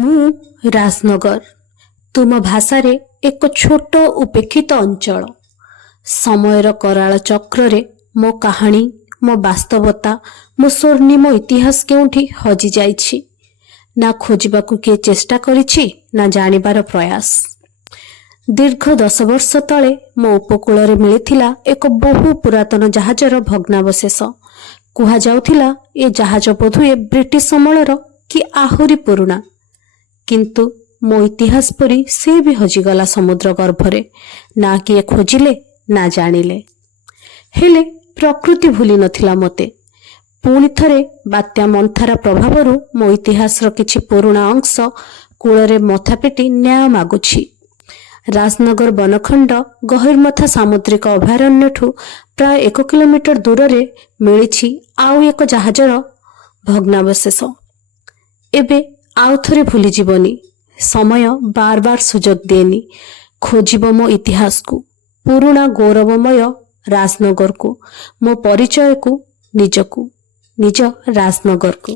ମୁଁ ରାଜନଗର ତୁମ ଭାଷାରେ ଏକ ଛୋଟ ଉପେକ୍ଷିତ ଅଞ୍ଚଳ। ସମୟର କରାଳ ଚକ୍ରରେ ମୋ କାହାଣୀ, ମୋ ବାସ୍ତବତା, ମୋ ସ୍ୱର୍ଣ୍ଣିମ ଇତିହାସ କେଉଁଠି ହଜିଯାଇଛି। ନା ଖୋଜିବାକୁ କିଏ ଚେଷ୍ଟା କରିଛି, ନା ଜାଣିବାର ପ୍ରୟାସ। ଦୀର୍ଘ 10 ବର୍ଷ ତଳେ ମୋ ଉପକୂଳରେ ମିଳିଥିଲା ଏକ ବହୁ ପୁରାତନ ଜାହାଜର ଭଗ୍ନାବଶେଷ। କୁହାଯାଉଥିଲା ଏ ଜାହାଜ ବୋଧହୁଏ ବ୍ରିଟିଶ ଅମଳର କି ଆହୁରି ପୁରୁଣା। କିନ୍ତୁ ମୋ ଇତିହାସ ପରି ସେ ବି ହଜିଗଲା ସମୁଦ୍ର ଗର୍ଭରେ। ନା କିଏ ଖୋଜିଲେ, ନା ଜାଣିଲେ। ହେଲେ ପ୍ରକୃତି ଭୁଲି ନଥିଲା ମୋତେ। ପୁଣି ଥରେ ବାତ୍ୟା ମନ୍ଥାର ପ୍ରଭାବରୁ ମୋ ଇତିହାସର କିଛି ପୁରୁଣା ଅଂଶ କୂଳରେ ମଥା ପିଟି ନ୍ୟାୟ ମାଗୁଛି। ରାଜନଗର ବନଖଣ୍ଡ ଗହୀରମଥା ସାମୁଦ୍ରିକ ଅଭୟାରଣ୍ୟଠୁ ପ୍ରାୟ 1 କିଲୋମିଟର ଦୂରରେ ମିଳିଛି ଆଉ ଏକ ଜାହାଜର ଭଗ୍ନାବଶେଷ। ଏବେ ଆଉ ଥରେ ଭୁଲିଯିବନି। ସମୟ ବାର ବାର ସୁଯୋଗ ଦିଏନି। ଖୋଜିବ ମୋ ଇତିହାସକୁ, ପୁରୁଣା ଗୌରବମୟ ରାଜନଗରକୁ, ମୋ ପରିଚୟକୁ, ନିଜକୁ, ନିଜ ରାଜନଗରକୁ।